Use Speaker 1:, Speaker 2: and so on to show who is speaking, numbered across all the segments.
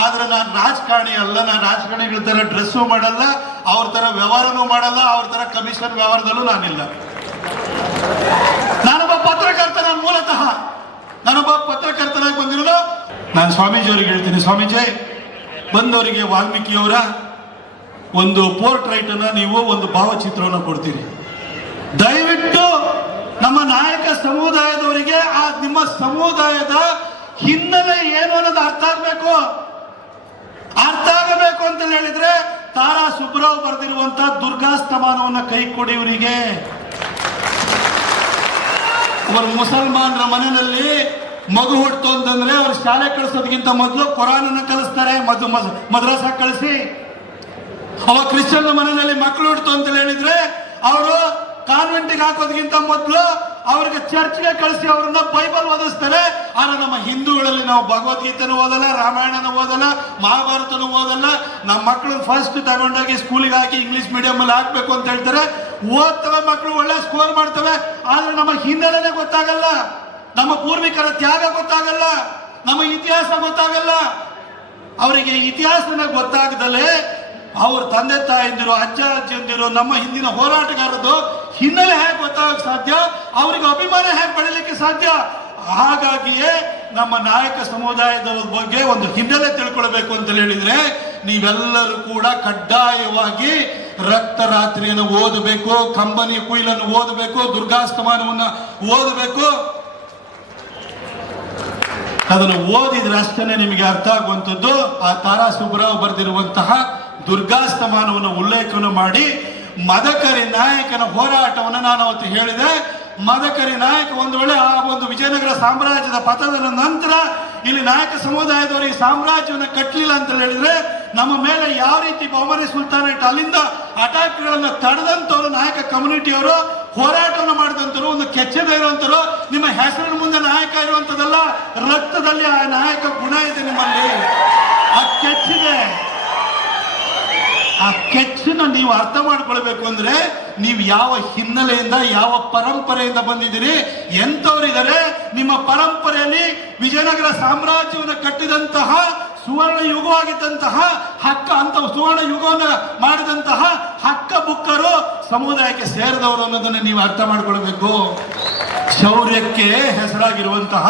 Speaker 1: ಆದ್ರೆ ನಾನು ರಾಜಕಾರಣಿ ಅಲ್ಲ, ನಾನು ರಾಜಕಾರಣಿಗಳ ತರ ಡ್ರೆಸ್ಸು ಮಾಡಲ್ಲ, ಅವ್ರ ತರ ವ್ಯವಹಾರನೂ ಮಾಡಲ್ಲ, ಅವ್ರ ತರ ಕಮಿಷನ್ ವ್ಯವಹಾರದಲ್ಲೂ ನಾನಿಲ್ಲ. ನಾನೊಬ್ಬ ಪತ್ರಕರ್ತ, ನಾನು ಮೂಲತಃ. ನಾನೊಬ್ಬ ಪತ್ರಕರ್ತನಾಗಿ ಬಂದಿರೋದು ನಾನು ಸ್ವಾಮೀಜಿ ಅವರಿಗೆ ಹೇಳ್ತೀನಿ. ಸ್ವಾಮೀಜಿ, ಬಂದವರಿಗೆ ವಾಲ್ಮೀಕಿಯವರ ಒಂದು ಪೋರ್ಟ್ರೈಟ್ ಅನ್ನ ನೀವು ಒಂದು ಭಾವಚಿತ್ರವನ್ನು ಕೊಡ್ತೀರಿ. ದಯವಿಟ್ಟು ನಮ್ಮ ನಾಯಕ ಸಮುದಾಯದವರಿಗೆ ಆ ನಿಮ್ಮ ಸಮುದಾಯದ ಹಿನ್ನೆಲೆ ಏನು ಅನ್ನೋದು ಅರ್ಥ ಆಗಬೇಕು? ಅಂತ ಹೇಳಿದ್ರೆ ತಾರಾ ಸುಬ್ರಾವ್ ಬರೆದಿರುವಂತ ದುರ್ಗಾಸ್ತಮಾನವನ್ನ ಕೈ ಕೊಡಿ ಇವರಿಗೆ ಅವರು ಮುಸಲ್ಮಾನರ ಮನೆಯಲ್ಲಿ ಮಗು ಹುಟ್ಟು ಅಂತಂದ್ರೆ ಅವ್ರು ಶಾಲೆ ಕಳಿಸೋದಕ್ಕಿಂತ ಮೊದಲು ಕುರಾನನ್ನ ಕಲಿಸ್ತಾರೆ, ಮದು ಮದ್ರಾಸ ಕಳಿಸಿ. ಅವ ಕ್ರಿಶ್ಚಿಯನ್ ಮನೆಯಲ್ಲಿ ಮಕ್ಕಳು ಹುಡ್ತು ಅಂತ ಹೇಳಿದ್ರೆ ಅವರು ಕಾನ್ವೆಂಟಿಗೆ ಹಾಕೋದಕ್ಕಿಂತ ಮೊದಲು ಅವ್ರಿಗೆ ಚರ್ಚ್ಗೆ ಕಳಿಸಿ ಅವರನ್ನ ಬೈಬಲ್ ಓದಿಸ್ತಾರೆ. ಆದ್ರೆ ನಮ್ಮ ಹಿಂದೂಗಳಲ್ಲಿ ನಾವು ಭಗವದ್ಗೀತೆನೂ ಓದಲ್ಲ, ರಾಮಾಯಣನ ಓದಲ್ಲ, ಮಹಾಭಾರತನೂ ಓದಲ್ಲ. ನಮ್ಮ ಮಕ್ಕಳು ಫಸ್ಟ್ ತಗೊಂಡೋಗಿ ಸ್ಕೂಲಿಗೆ ಹಾಕಿ ಇಂಗ್ಲಿಷ್ ಮೀಡಿಯಂ ಅಲ್ಲಿ ಹಾಕ್ಬೇಕು ಅಂತ ಹೇಳ್ತಾರೆ. ಓದ್ತವೆ ಮಕ್ಕಳು ಒಳ್ಳೆ ಸ್ಕೋರ್ ಮಾಡ್ತವೆ. ಆದ್ರೆ ನಮ್ಮ ಹಿನ್ನೆಲೆನೇ ಗೊತ್ತಾಗಲ್ಲ. ನಮ್ಮ ಪೂರ್ವಿಕರ ತ್ಯಾಗ ಗೊತ್ತಾಗಲ್ಲ. ನಮ್ಮ ಇತಿಹಾಸ ಗೊತ್ತಾಗಲ್ಲ. ಅವರಿಗೆ ಇತಿಹಾಸನ ಗೊತ್ತಾಗದಲೇ ಅವ್ರ ತಂದೆ ತಾಯಿಂದಿರು, ಅಜ್ಜ ಅಜ್ಜಿಯಂದಿರು, ನಮ್ಮ ಹಿಂದಿನ ಹೋರಾಟಗಾರರು ಹಿನ್ನೆಲೆ ಹೇಗೆ ಗೊತ್ತಾಗಕ್ಕೆ ಸಾಧ್ಯ? ಅವರಿಗೆ ಅಭಿಮಾನ ಹೇಗೆ ಬೆಳಿಲಿಕ್ಕೆ ಸಾಧ್ಯ? ಹಾಗಾಗಿಯೇ ನಮ್ಮ ನಾಯಕ ಸಮುದಾಯದ ಬಗ್ಗೆ ಒಂದು ಹಿನ್ನೆಲೆ ತಿಳ್ಕೊಳ್ಬೇಕು ಅಂತ ಹೇಳಿದ್ರೆ ನೀವೆಲ್ಲರೂ ಕೂಡ ಕಡ್ಡಾಯವಾಗಿ ರಕ್ತರಾತ್ರಿಯನ್ನು ಓದಬೇಕು, ಕಂಬನಿ ಕುಯಿಲನ್ನು ಓದಬೇಕು, ದುರ್ಗಾಸ್ತಮಾನವನ್ನು ಓದಬೇಕು. ಅದನ್ನು ಓದಿದ್ರೆ ಅಷ್ಟೇ ನಿಮಗೆ ಅರ್ಥ ಆಗುವಂಥದ್ದು. ಆ ತಾರಾ ಸುಬ್ರಾವ್ ಬರೆದಿರುವಂತಹ ದುರ್ಗಾಸ್ತಮಾನವನ್ನು ಉಲ್ಲೇಖನ ಮಾಡಿ ಮದಕರಿ ನಾಯಕನ ಹೋರಾಟವನ್ನು ನಾನು ಅವತ್ತು ಹೇಳಿದೆ. ಮದಕರಿ ನಾಯಕ ಒಂದು ವೇಳೆ ಆ ಒಂದು ವಿಜಯನಗರ ಸಾಮ್ರಾಜ್ಯದ ಪತನದ ನಂತರ ಇಲ್ಲಿ ನಾಯಕ ಈ ಸಾಮ್ರಾಜ್ಯವನ್ನು ಕಟ್ಟಲಿಲ್ಲ ಅಂತ ಹೇಳಿದ್ರೆ ನಮ್ಮ ಮೇಲೆ ಯಾವ ರೀತಿ ಬೊಮ್ಮರಿ ಸುಲ್ತಾನ ಇಟ್ಟು ಅಲ್ಲಿಂದ ಅಟ್ಯಾಕ್ಗಳನ್ನು ತಡೆದಂತವರು ನಾಯಕ ಕಮ್ಯುನಿಟಿಯವರು, ಹೋರಾಟವನ್ನು ಮಾಡಿದಂತರು ಒಂದು ಕೆಚ್ಚದ ಇರುವಂತರು ನಿಮ್ಮ ಹೆಸರಿನ ಮುಂದೆ ನಾಯಕ ಇರುವಂತದಲ್ಲ ರಕ್ತದಲ್ಲಿ ಆ ನಾಯಕ ಗುಣ ಇದೆ ನಿಮ್ಮಲ್ಲಿ. ಆ ಕೆಚ್ಚಿದೆ. ಆ ಕೆಚ್ಚನ್ನ ನೀವು ಅರ್ಥ ಮಾಡ್ಕೊಳ್ಬೇಕು ಅಂದ್ರೆ ನೀವು ಯಾವ ಹಿನ್ನೆಲೆಯಿಂದ, ಯಾವ ಪರಂಪರೆಯಿಂದ ಬಂದಿದ್ದೀರಿ? ಎಂತವರಿದ್ದಾರೆ ನಿಮ್ಮ ಪರಂಪರೆಯಲ್ಲಿ ವಿಜಯನಗರ ಸಾಮ್ರಾಜ್ಯವನ್ನು ಕಟ್ಟಿದಂತಹ ಸುವರ್ಣ ಯುಗವಾಗಿದ್ದಂತಹ ಹಕ್ಕ ಅಂತ ಸುವರ್ಣ ಯುಗವನ್ನು ಮಾಡಿದಂತಹ ಹಕ್ಕ ಬುಕ್ಕರು ಸಮುದಾಯಕ್ಕೆ ಸೇರಿದವರು ಅನ್ನೋದನ್ನ ನೀವು ಅರ್ಥ ಮಾಡ್ಕೊಳ್ಬೇಕು. ಶೌರ್ಯಕ್ಕೆ ಹೆಸರಾಗಿರುವಂತಹ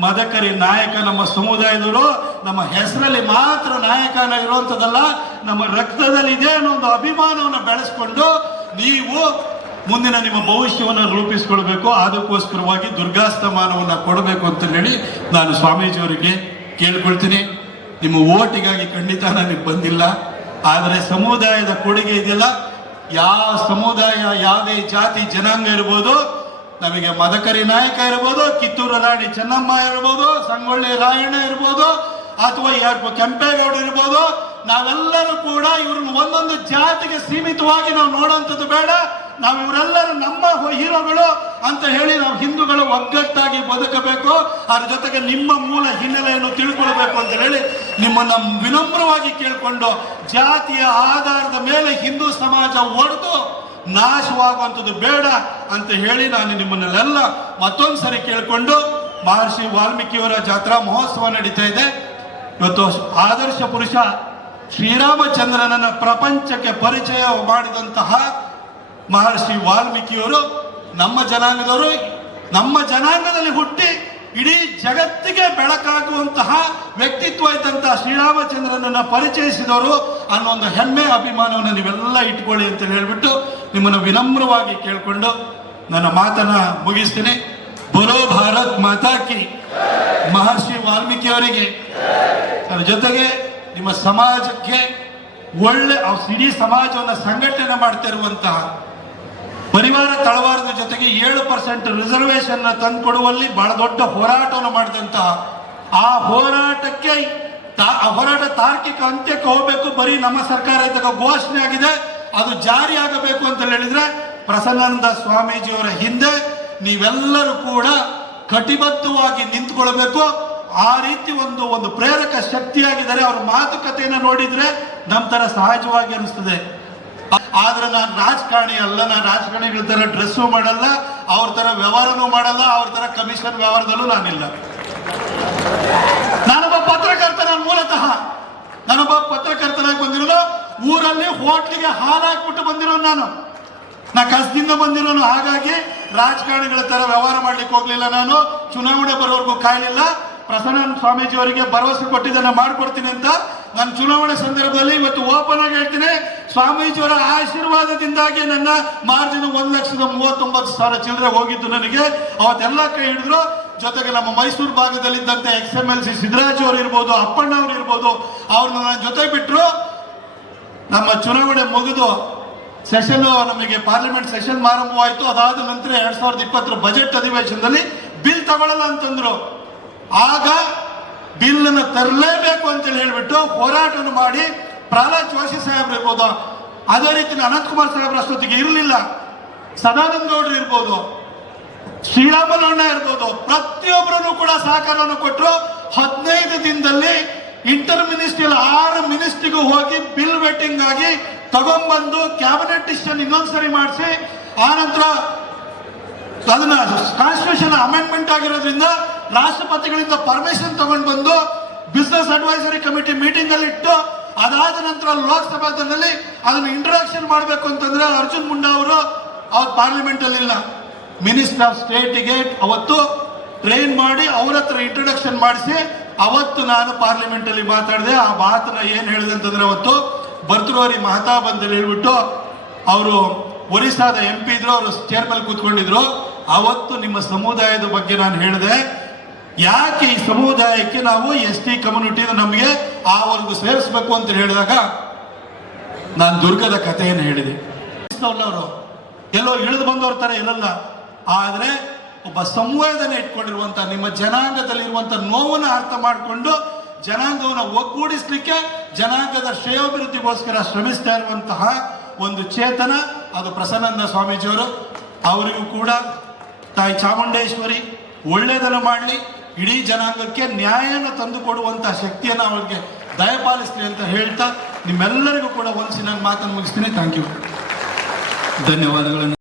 Speaker 1: ಮದಕರಿ ನಾಯಕ ನಮ್ಮ ಸಮುದಾಯದವರು, ನಮ್ಮ ಹೆಸರಲ್ಲಿ ಮಾತ್ರ ನಾಯಕನ ಇರುವಂಥದ್ದಲ್ಲ ನಮ್ಮ ರಕ್ತದಲ್ಲಿ ಇದೆ ಅನ್ನೋ ಒಂದು ಅಭಿಮಾನವನ್ನು ಬೆಳೆಸ್ಕೊಂಡು ನೀವು ಮುಂದಿನ ನಿಮ್ಮ ಭವಿಷ್ಯವನ್ನು ರೂಪಿಸಿಕೊಳ್ಬೇಕು. ಅದಕ್ಕೋಸ್ಕರವಾಗಿ ದುರ್ಗಾಸ್ತಮಾನವನ್ನು ಕೊಡಬೇಕು ಅಂತ ಹೇಳಿ ನಾನು ಸ್ವಾಮೀಜಿಯವರಿಗೆ ಕೇಳ್ಕೊಳ್ತೀನಿ. ನಿಮ್ಮ ಓಟಿಗಾಗಿ ಖಂಡಿತ ನನಗೆ ಬಂದಿಲ್ಲ. ಆದರೆ ಸಮುದಾಯದ ಕೊಡುಗೆ ಇದೆಯಲ್ಲ? ಯಾವ ಸಮುದಾಯ, ಯಾವುದೇ ಜಾತಿ, ಜನಾಂಗ ಇರ್ಬೋದು, ನಮಗೆ ಮದಕರಿ ನಾಯಕ ಇರ್ಬೋದು, ಕಿತ್ತೂರು ರಾಣಿ ಚೆನ್ನಮ್ಮ ಇರ್ಬೋದು, ಸಂಗೊಳ್ಳಿ ರಾಯಣ್ಣ ಇರ್ಬೋದು, ಅಥವಾ ಕೆಂಪೇಗೌಡ ಇರ್ಬೋದು ನಾವೆಲ್ಲರೂ ಕೂಡ ಇವ್ರನ್ನ ಒಂದೊಂದು ಜಾತಿಗೆ ಸೀಮಿತವಾಗಿ ನಾವು ನೋಡುವಂಥದ್ದು ಬೇಡ. ನಾವು ಇವರೆಲ್ಲರೂ ನಮ್ಮ ಹೀರೋಗಳು ಅಂತ ಹೇಳಿ ನಾವು ಹಿಂದೂಗಳು ಒಗ್ಗಟ್ಟಾಗಿ ಬದುಕಬೇಕು. ಅದ್ರ ಜೊತೆಗೆ ನಿಮ್ಮ ಮೂಲ ಹಿನ್ನೆಲೆಯನ್ನು ತಿಳ್ಕೊಳ್ಬೇಕು ಅಂತ ಹೇಳಿ ನಿಮ್ಮನ್ನ ವಿನಮ್ರವಾಗಿ ಕೇಳಿಕೊಂಡು ಜಾತಿಯ ಆಧಾರದ ಮೇಲೆ ಹಿಂದೂ ಸಮಾಜ ಒಡೆದು ನಾಶವಾಗುವಂಥದ್ದು ಬೇಡ ಅಂತ ಹೇಳಿ ನಾನು ನಿಮ್ಮನ್ನೆಲ್ಲ ಮತ್ತೊಂದು ಸರಿ ಕೇಳಿಕೊಂಡು ಮಹರ್ಷಿ ವಾಲ್ಮೀಕಿಯವರ ಜಾತ್ರಾ ಮಹೋತ್ಸವ ನಡೀತಾ ಇದೆ. ಇವತ್ತು ಆದರ್ಶ ಪುರುಷ ಶ್ರೀರಾಮಚಂದ್ರನನ್ನ ಪ್ರಪಂಚಕ್ಕೆ ಪರಿಚಯ ಮಾಡಿದಂತಹ ಮಹರ್ಷಿ ವಾಲ್ಮೀಕಿಯವರು, ನಮ್ಮ ಜನಾಂಗದವರು, ನಮ್ಮ ಜನಾಂಗದಲ್ಲಿ ಹುಟ್ಟಿ ಇಡೀ ಜಗತ್ತಿಗೆ ಬೆಳಕಾಗುವಂತಹ ವ್ಯಕ್ತಿತ್ವ ಇದ್ದಂತಹ ಶ್ರೀರಾಮಚಂದ್ರನನ್ನ ಪರಿಚಯಿಸಿದವರು ಅನ್ನೋ ಒಂದು ಹೆಮ್ಮೆ ಅಭಿಮಾನವನ್ನು ನೀವೆಲ್ಲ ಇಟ್ಕೊಳ್ಳಿ ಅಂತ ಹೇಳಿಬಿಟ್ಟು ನಿಮ್ಮನ್ನು ವಿನಮ್ರವಾಗಿ ಕೇಳಿಕೊಂಡು ನನ್ನ ಮಾತನ್ನ ಮುಗಿಸ್ತೀನಿ. ಬರೋ ಭಾರತ್ ಮಾತಾಕಿ ಮಹರ್ಷಿ ವಾಲ್ಮೀಕಿಯವರಿಗೆ. ಅದ್ರ ಜೊತೆಗೆ ನಿಮ್ಮ ಸಮಾಜಕ್ಕೆ ಒಳ್ಳೆ ಇಡೀ ಸಮಾಜವನ್ನು ಸಂಘಟನೆ ಮಾಡ್ತಾ ಇರುವಂತಹ ಪರಿವಾರ ತಳವಾರದ ಜೊತೆಗೆ ಏಳು ಪರ್ಸೆಂಟ್ ರಿಸರ್ವೇಶನ್ ತಂದುಕೊಡುವಲ್ಲಿ ಬಹಳ ದೊಡ್ಡ ಹೋರಾಟವನ್ನು ಮಾಡಿದಂತಹ ಆ ಹೋರಾಟಕ್ಕೆ ಆ ಹೋರಾಟ ತಾರ್ಕಿಕ ಅಂತ್ಯಕ್ಕೆ ಹೋಗಬೇಕು. ಬರೀ ನಮ್ಮ ಸರ್ಕಾರ ಇದ್ದಾಗ ಘೋಷಣೆ ಆಗಿದೆ. ಅದು ಜಾರಿ ಆಗಬೇಕು ಅಂತ ಹೇಳಿದ್ರೆ ಪ್ರಸನ್ನಾನಂದ ಸ್ವಾಮೀಜಿಯವರ ಹಿಂದೆ ನೀವೆಲ್ಲರೂ ಕೂಡ ಕಟಿಬದ್ಧವಾಗಿ ನಿಂತ್ಕೊಳ್ಬೇಕು. ಆ ರೀತಿ ಒಂದು ಒಂದು ಪ್ರೇರಕ ಶಕ್ತಿಯಾಗಿದ್ದಾರೆ ಅವ್ರ ಮಾತುಕತೆಯನ್ನು ನೋಡಿದ್ರೆ ನಮ್ಮ ತರ ಸಹಜವಾಗಿ ಅನಿಸ್ತದೆ ಆದ್ರೆ ನಾನು ರಾಜಕಾರಣಿ ಅಲ್ಲ, ನಾನು ರಾಜಕಾರಣಿಗಳ ತರ ಡ್ರೆಸ್ಸು ಮಾಡಲ್ಲ, ಅವ್ರ ತರ ವ್ಯವಹಾರನೂ ಮಾಡಲ್ಲ, ಅವ್ರ ತರ ಕಮಿಷನ್ ವ್ಯವಹಾರದಲ್ಲೂ ನಾನಿಲ್ಲ. ನಾನೊಬ್ಬ ಪತ್ರಕರ್ತ, ನಾನು ಮೂಲತಃ. ನಾನೊಬ್ಬ ಪತ್ರಕರ್ತನಾಗಿ ಬಂದಿರೋನು ಊರಲ್ಲಿ ಹೋಟ್ಲಿಗೆ ಹಾಲು ಹಾಕ್ಬಿಟ್ಟು ಬಂದಿರೋನು ನಾನು. ನಾ ಕಸದಿಂದ ಬಂದಿರೋನು ಹಾಗಾಗಿ ರಾಜಕಾರಣಿಗಳ ತರ ವ್ಯವಹಾರ ಮಾಡ್ಲಿಕ್ಕೆ ಹೋಗ್ಲಿಲ್ಲ ನಾನು, ಚುನಾವಣೆ ಬರೋವರೆಗೂ ಕಾಯಲಿಲ್ಲ. ಪ್ರಸನ್ನ ಸ್ವಾಮೀಜಿ ಅವರಿಗೆ ಭರವಸೆ ಕೊಟ್ಟಿದ್ದನ್ನ ಮಾಡಿಕೊಡ್ತೀನಿ ಅಂತ ನಾನು ಚುನಾವಣೆ ಸಂದರ್ಭದಲ್ಲಿ ಇವತ್ತು ಓಪನ್ ಆಗಿ ಹೇಳ್ತೀನಿ. ಸ್ವಾಮೀಜಿಯವರ ಆಶೀರ್ವಾದದಿಂದಾಗಿ ನನ್ನ ಮಾರ್ಜಿನ್ ಒಂದ್ ಲಕ್ಷದ ಮೂವತ್ತೊಂಬತ್ತು ಸಾವಿರ ಚಿಲ್ಲರೆ ಹೋಗಿದ್ದು ನನಗೆ. ಅವತ್ತೆಲ್ಲ ಕೈ ಹಿಡಿದ್ರು. ಜೊತೆಗೆ ನಮ್ಮ Mysuru ಭಾಗದಲ್ಲಿದ್ದಂತೆ ex M L C Siddaraj ಅವರು ಇರ್ಬೋದು, ಅಪ್ಪಣ್ಣ ಅವರು ಇರ್ಬೋದು, ಅವ್ರನ್ನ ನನ್ನ ಜೊತೆ ಬಿಟ್ಟರು ನಮ್ಮ ಚುನಾವಣೆ ಮುಗಿದು ಸೆಷನ್, ನಮಗೆ ಪಾರ್ಲಿಮೆಂಟ್ ಸೆಷನ್ ಆರಂಭವಾಯಿತು. ಅದಾದ ನಂತರ ಎರಡ್ ಸಾವಿರದ ಇಪ್ಪತ್ತರ ಬಜೆಟ್ ಅಧಿವೇಶನದಲ್ಲಿ ಬಿಲ್ ತಗೊಳ್ಳಲ್ಲ ಅಂತಂದ್ರು. ಆಗ ಬಿಲ್ ಅನ್ನು ತರಲೇಬೇಕು ಅಂತೇಳಿ ಹೇಳಿಬಿಟ್ಟು ಹೋರಾಟವನ್ನು ಮಾಡಿ ಪ್ರಹ್ಲಾದ್ ಜೋಶಿ ಸಾಹೇಬ್ ಇರ್ಬೋದು, ಅದೇ ರೀತಿ ಅನಂತಕುಮಾರ್ ಸಾಹೇಬ್ರ ಅಷ್ಟೊತ್ತಿಗೆ ಇರಲಿಲ್ಲ. ಸದಾನಂದ ಗೌಡ್ರು ಇರ್ಬೋದು ಶ್ರೀರಾಮನಣ್ಣ ಇರ್ಬೋದು, ಪ್ರತಿಯೊಬ್ಬರನ್ನು ಕೂಡ ಸಹಕಾರವನ್ನು ಕೊಟ್ಟರು. ಹದಿನೈದು ದಿನದಲ್ಲಿ ಇಂಟರ್ ಮಿನಿಸ್ಟ್ರಿಯಲ್ಲಿ ಆರು ಮಿನಿಸ್ಟ್ರಿಗೂ ಹೋಗಿ ಬಿಲ್ ವೆಟ್ಟಿಂಗ್ ಆಗಿ ತಗೊಂಡ್ಬಂದು ಕ್ಯಾಬಿನೆಟ್ ಡಿಸಿಷನ್ ಇನ್ನೊಂದ್ಸರಿ ಮಾಡಿಸಿ, ಆನಂತರ ಅದನ್ನ ಕಾನ್ಸ್ಟಿಟ್ಯೂಷನ್ ಅಮೆಂಡ್ಮೆಂಟ್ ಆಗಿರೋದ್ರಿಂದ ರಾಷ್ಟ್ರಪತಿಗಳಿಂದ ಪರ್ಮಿಷನ್ ತಗೊಂಡು ಬಂದು ಬಿಸ್ನೆಸ್ ಅಡ್ವೈಸರಿ ಕಮಿಟಿ ಮೀಟಿಂಗ್ ಅಲ್ಲಿ ಇಟ್ಟು ಅದಾದ ನಂತರ ಲೋಕಸಭಾದಲ್ಲಿ ಅದನ್ನ ಇಂಟ್ರಡಕ್ಷನ್ ಮಾಡಬೇಕು ಅಂತಂದ್ರೆ ಅರ್ಜುನ್ ಮುಂಡಾ ಅವರು ಅವ್ರ ಪಾರ್ಲಿಮೆಂಟ್ ಅಲ್ಲಿ ಇಲ್ಲ. ಮಿನಿಸ್ಟರ್ ಆಫ್ ಸ್ಟೇಟಿಗೆ ಅವತ್ತು ಟ್ರೈನ್ ಮಾಡಿ ಅವ್ರ ಹತ್ರ ಇಂಟ್ರೊಡಕ್ಷನ್ ಮಾಡಿಸಿ ಅವತ್ತು ನಾನು ಪಾರ್ಲಿಮೆಂಟ್ ಅಲ್ಲಿ ಮಾತಾಡಿದೆ, ಆ ಮಾತನ್ನ ಏನ್ ಹೇಳಿದೆ ಅಂತಂದ್ರೆ ಅವತ್ತು ಭರ್ತೃಹರಿ ಮಹತಾಬ್ ಅಂತ ಹೇಳ್ಬಿಟ್ಟು ಅವರು ಒರಿಸ್ಸಾದ ಎಂ ಪಿ ಇದ್ರು, ಅವರು ಚೇರ್ ಮೇಲೆ ಕೂತ್ಕೊಂಡಿದ್ರು. ಅವತ್ತು ನಿಮ್ಮ ಸಮುದಾಯದ ಬಗ್ಗೆ ನಾನು ಹೇಳಿದೆ. ಯಾಕೆ ಈ ಸಮುದಾಯಕ್ಕೆ ನಾವು ಎಸ್ ಟಿ ಕಮ್ಯುನಿಟಿ ನಮಗೆ ಆವರೆಗೂ ಸೇರಿಸ್ಬೇಕು ಅಂತ ಹೇಳಿದಾಗ ನಾನು ದುರ್ಗದ ಕಥೆಯನ್ನು ಹೇಳಿದೆ. ಎಲ್ಲೋ ಇಳಿದು ಬಂದವ್ರ ತರ ಇರಲ್ಲ. ಆದ್ರೆ ಒಬ್ಬ ಸಂವೇದನೆ ಇಟ್ಕೊಂಡಿರುವಂತ ನಿಮ್ಮ ಜನಾಂಗದಲ್ಲಿರುವಂತ ನೋವನ್ನು ಅರ್ಥ ಮಾಡಿಕೊಂಡು ಜನಾಂಗವನ್ನು ಒಗ್ಗೂಡಿಸ್ಲಿಕ್ಕೆ ಜನಾಂಗದ ಶ್ರೇಯೋಭಿವೃದ್ಧಿಗೋಸ್ಕರ ಶ್ರಮಿಸ್ತಾ ಇರುವಂತಹ ಒಂದು ಚೇತನ ಅದು ಪ್ರಸನ್ನ ಸ್ವಾಮೀಜಿಯವರು, ಅವರಿಗೂ ಕೂಡ ತಾಯಿ ಚಾಮುಂಡೇಶ್ವರಿ ಒಳ್ಳೆಯದನ್ನು ಮಾಡಲಿ, ಇಡೀ ಜನಾಂಗಕ್ಕೆ ನ್ಯಾಯನ ತಂದು ಕೊಡುವಂತಹ ಶಕ್ತಿಯನ್ನು ಅವರಿಗೆ ದಯಪಾಲಿಸ್ಲಿ ಅಂತ ಹೇಳ್ತಾ ನಿಮ್ಮೆಲ್ಲರಿಗೂ ಕೂಡ ಒಂದ್ಸಿ ನಾನು ಮಾತನ್ನು ಮುಗಿಸ್ತೀನಿ. ಥ್ಯಾಂಕ್ ಯು
Speaker 2: ಧನ್ಯವಾದಗಳನ್ನು